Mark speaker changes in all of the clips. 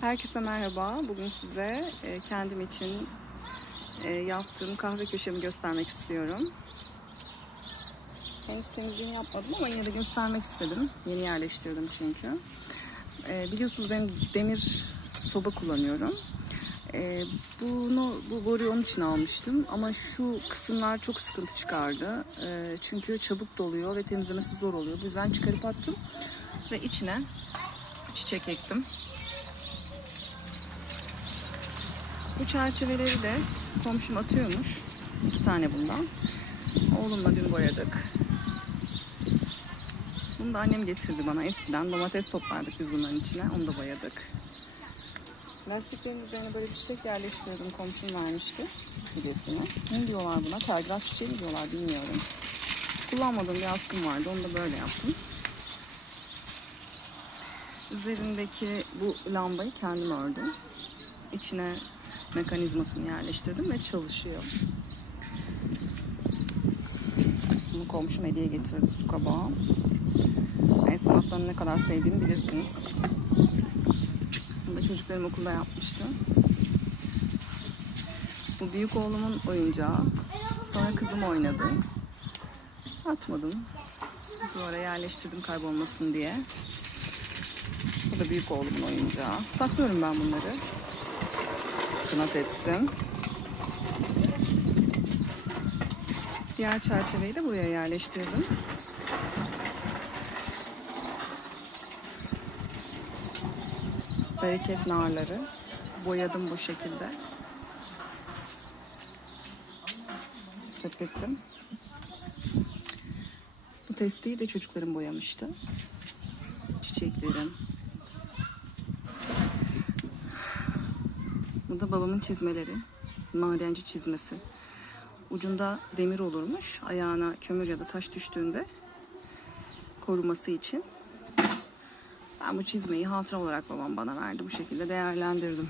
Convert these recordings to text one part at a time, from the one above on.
Speaker 1: Herkese merhaba. Bugün size e, kendim için e, yaptığım kahve köşemi göstermek istiyorum. Henüz temizliğini yapmadım ama yine de göstermek istedim. Yeni yerleştirdim çünkü. E, Biliyorsunuz ben demir soba kullanıyorum. Bunu bu boruyu onun için almıştım ama şu kısımlar çok sıkıntı çıkardı. Çünkü çabuk doluyor ve temizlemesi zor oluyor. Bu yüzden çıkarıp attım ve içine çiçek ektim. Bu çerçeveleri de komşum atıyormuş. İki tane bundan. Oğlumla dün boyadık. Bunu da annem getirdi bana eskiden. Domates toplardık biz bunların içine. Onu da boyadık. Lastiklerin üzerine böyle bir çiçek yerleştirdim. Komşum vermişti hediyesini. Ne diyorlar buna? Telgraf çiçeği mi diyorlar bilmiyorum. Kullanmadığım bir askım vardı. Onu da böyle yaptım. Üzerindeki bu lambayı kendim ördüm. İçine mekanizmasını yerleştirdim ve çalışıyor. Bunu komşum hediye getirdi su kabağı. El sanatlarını ne kadar sevdiğimi bilirsiniz. Bunu da çocuklarım okulda yapmıştı. Bu büyük oğlumun oyuncağı. Sonra kızım oynadı. Atmadım. Duvara yerleştirdim kaybolmasın diye. Bu da büyük oğlumun oyuncağı. Saklıyorum ben bunları. Kına tepsim. Diğer çerçeveyi de buraya yerleştirdim. Bereket narları. Boyadım bu şekilde. Sepetim. Bu testiyi de çocuklarım boyamıştı. Çiçeklerim. Bu da babamın çizmeleri. Madenci çizmesi. Ucunda demir olurmuş. Ayağına kömür ya da taş düştüğünde koruması için. Ben bu çizmeyi hatıra olarak babam bana verdi. Bu şekilde değerlendirdim.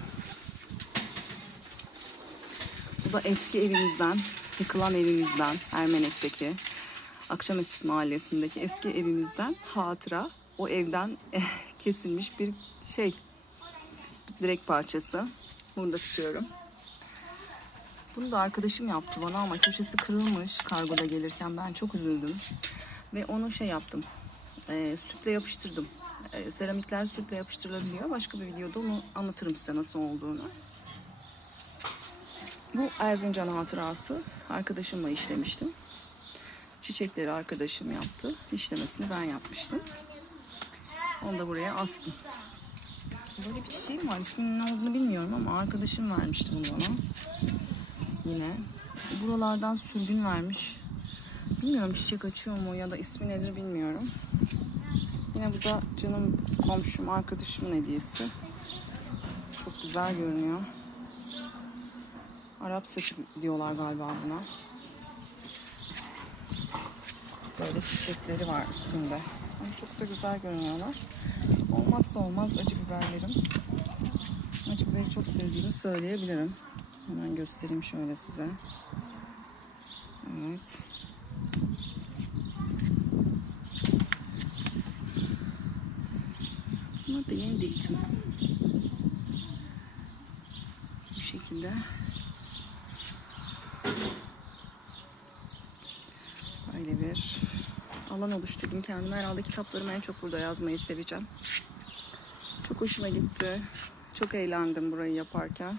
Speaker 1: Bu da eski evimizden, yıkılan evimizden, Ermenek'teki Akçameşit Mahallesi'ndeki eski evimizden hatıra. O evden eh, kesilmiş bir şey, direk parçası. Burada tutuyorum. Bunu da arkadaşım yaptı bana ama köşesi kırılmış kargoda gelirken ben çok üzüldüm. Ve onu şey yaptım. E, sütle yapıştırdım. E, seramikler sütle yapıştırılabiliyor. Başka bir videoda onu anlatırım size nasıl olduğunu. Bu Erzincan hatırası. Arkadaşımla işlemiştim. Çiçekleri arkadaşım yaptı. İşlemesini ben yapmıştım. Onu da buraya astım. Böyle bir çiçeğim var. İsminin ne olduğunu bilmiyorum ama arkadaşım vermişti bunu bana. Yine. Buralardan sürgün vermiş. Bilmiyorum çiçek açıyor mu ya da ismi nedir bilmiyorum. Yine bu da canım komşum, arkadaşımın hediyesi. Çok güzel görünüyor. Arap saçı diyorlar galiba buna. Böyle çiçekleri var üstünde. Ay, Çok da güzel görünüyorlar. Olmazsa olmaz acı biberlerim. Acı biberi çok sevdiğimi söyleyebilirim. Hemen göstereyim şöyle size. Evet. Bunu da yeni diktim. Bu şekilde. Böyle bir alan oluşturdum kendime. Herhalde kitaplarımı en çok burada yazmayı seveceğim. Çok hoşuma gitti. Çok eğlendim burayı yaparken.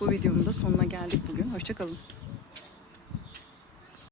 Speaker 1: Bu videomun da sonuna geldik bugün. Hoşçakalın.